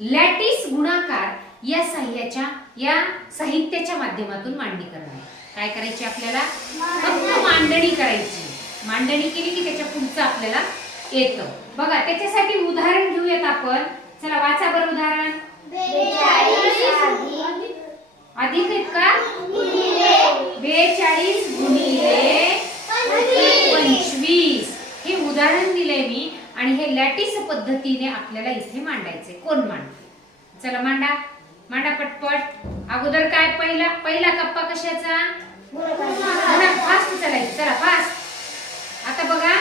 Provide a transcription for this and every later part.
Lattice गुणाकार या साहित्याच्या माध्यमातून मांडणी करणार. काय करायची आपल्याला? फक्त मांडणी करायची. मांडणी केली की त्याच्या पुढचं आपल्याला येतं. बघा त्याच्यासाठी उदाहरण घेऊयात आपण. चला वाचा बरं उदाहरण. 42 अधिक आहेत का? 42 गुणिले 25 हे उदाहरण दिलंय मी आणि हे लॅटिस पद्धतीने आपल्याला इथे मांडायचे. कोण मांडते? चला मांडा मांडा पटपट. अगोदर काय पहिला कप्पा कशाचा? फास्ट चालायचं. चला फास्ट. आता बघा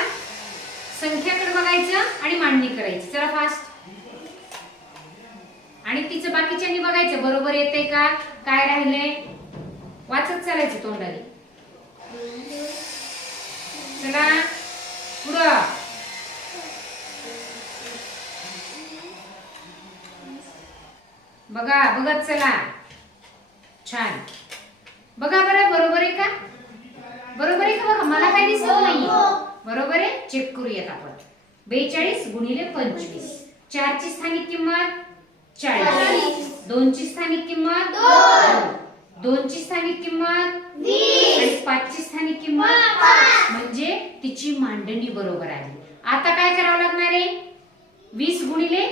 संख्याकडे बघायचं आणि मांडणी करायची. चला फास्ट. आणि तिचं बाकीच्यांनी बघायचं बरोबर येते का काय राहिले वाचत चालायचं तोंडाने. चला पुढं. बघा बघत चला. छान. बघा बरं बरोबर आहे का? बरोबर आहे का? बघा मला काही दिसत नाही. बरोबर आहे. चेक करूयात आपण. 42 गुणिले 25. 4 ची स्थानिक किंमत 40. 2 ची स्थानिक किंमत 2 ची स्थानिक किंमत 20 आणि 5 ची स्थानिक किंमत 5 म्हणजे तिची मांडणी बरोबर आली. आता काय करावं लागणार आहे? 20 गुणिले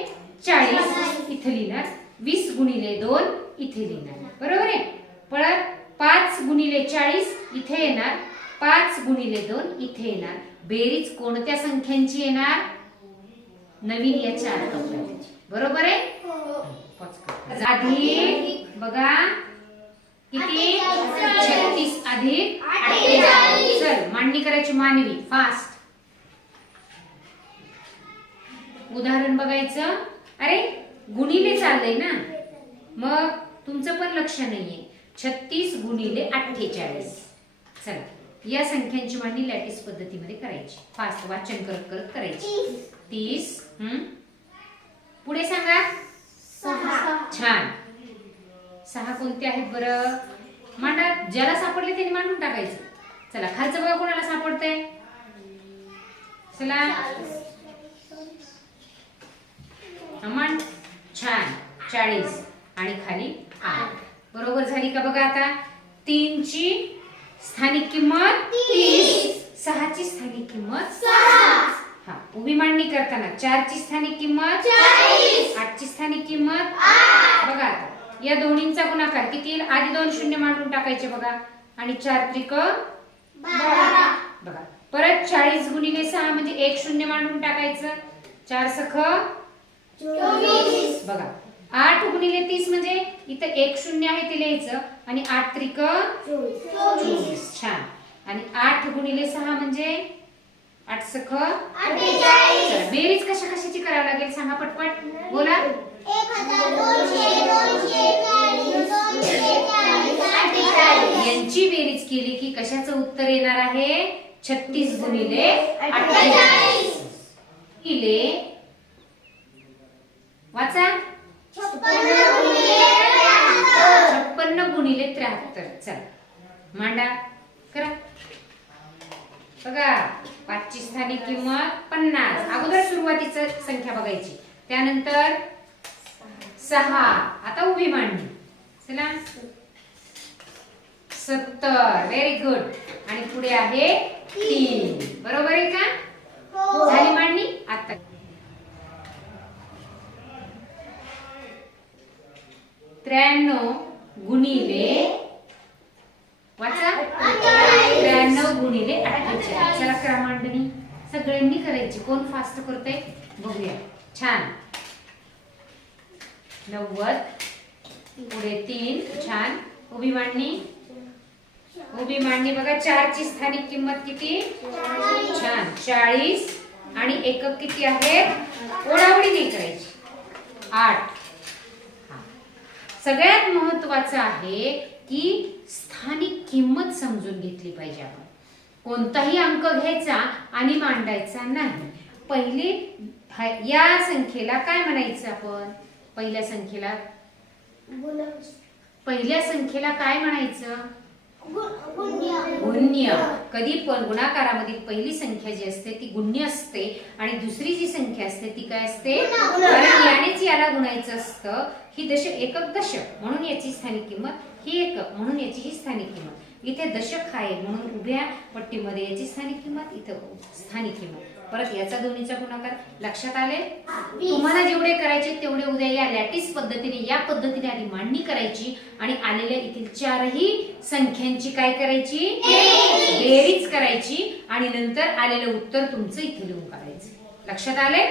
40 इथे लिहिणार. 20 गुणिले 2 इथे लिहिणार. बरोबर आहे. परत 5 गुणिले 40 इथे येणार. 5 गुणिले 2 इथे येणार. बेरीज कोणत्या संख्यांची येणार? नवीन या 4 कप्प्याची. बरोबर आहे. अधिक बघा किती? 36 अधिक 48. चल मांडणी करायची मानवी. फास्ट. उदाहरण बघायचं. अरे गुणिले चाललंय ना मग तुमचं पण लक्ष नाहीये. 36 गुणिले 48. चला या संख्यांची मांडणी लॅटिस पद्धतीमध्ये करायची. फास्ट वाचन करत करत करायची. 30 पुढे सांगा. 6. छान. 6 कोणते आहेत बरं? मांडा. ज्याला सापडले त्यांनी मांडून टाकायचं. चला खालचं बघा कोणाला सापडतंय. चला मांड. छान. 40 आणि खाली 8. बरोबर झाली का? बघा आता 3 ची स्थानिक किंमत 30. 6 ची स्थानिक किंमत 6. हा उभी मांडणी करताना 4 ची स्थानिक किंमत 40. 8 ची स्थानिक किंमत 8. बघा आता या दोन्हींचा गुणाकार किती? आधी 2 शून्य मांडून टाकायचे बघा आणि 4 त्रिक 12. बघा परत 40 गुणिले 6 म्हणजे 1 शून्य मांडून टाकायचं. 4 सख 24. बघा 8 गुणिले 30 म्हणजे इथं 1 शून्य आहे ते लिहायचं आणि 8 त्रिक 24. छान. आणि 8 गुणिले 6 म्हणजे 8 सख 48. बेरीज कशा कशाची करावी लागेल सांगा पटपट. बोला. 1240 यांची बेरीज केली की कशाचं उत्तर येणार आहे? 36 गुणिले 48 इले वाचा 56 गुणिले 73. चल मांडा करा. बघा 5 ची स्थानिक किंमत 50. अगोदर सुरुवातीची संख्या बघायची त्यानंतर 6. आता उभी मांडणी. चला 70. Very good. आणि पुढे आहे 3. बरोबर आहे का? झाली मांडणी. आता 93 गुणिले वाचा 93 गुणिले 48. चला करा मांडणी. सगळ्यांनी करायची. कोण फास्ट करतंय बघूया. छान. 90 पुढे 3. छान. उभी मांडणी. उभी मांडणी बघा 4 ची स्थानिक किंमत किती? छान 40 आणि एकक किती आहेत? ओढाओढी नाही करायची. 8. सगळ्यात महत्त्वाचं आहे की स्थानिक किंमत समजून घेतली पाहिजे. आपण कोणताही अंक घ्यायचा आणि मांडायचा नाही. पहिले या संख्येला काय म्हणायचं आपण? पहिल्या संख्येला काय म्हणायचं? गुण्य. कधी पण गुणाकारामधील पहिली संख्या जी असते ती गुण्य असते आणि दुसरी जी संख्या असते ती काय असते, कारण यानेच याला गुणायचं असतं. ही एकक दशक म्हणून याची स्थानिक किंमत, ही एकक म्हणून याची ही स्थानिक किंमत. इथे दशक आहे म्हणून उभ्या पट्टीमध्ये याची स्थानिक किंमत, इथं स्थानिक किंमत. परत याचा दोन्हीचा गुणाकार. लक्षात आले? तुम्हाला जेवढे करायचे तेवढे उद्या या लॅटिस पद्धतीने, या पद्धतीने आधी मांडणी करायची आणि आलेल्या इथे चारही संख्यांची काय करायची, बेरीज करायची आणि नंतर आलेलं उत्तर तुमचं इथे लिहून काढायचं. लक्षात आले?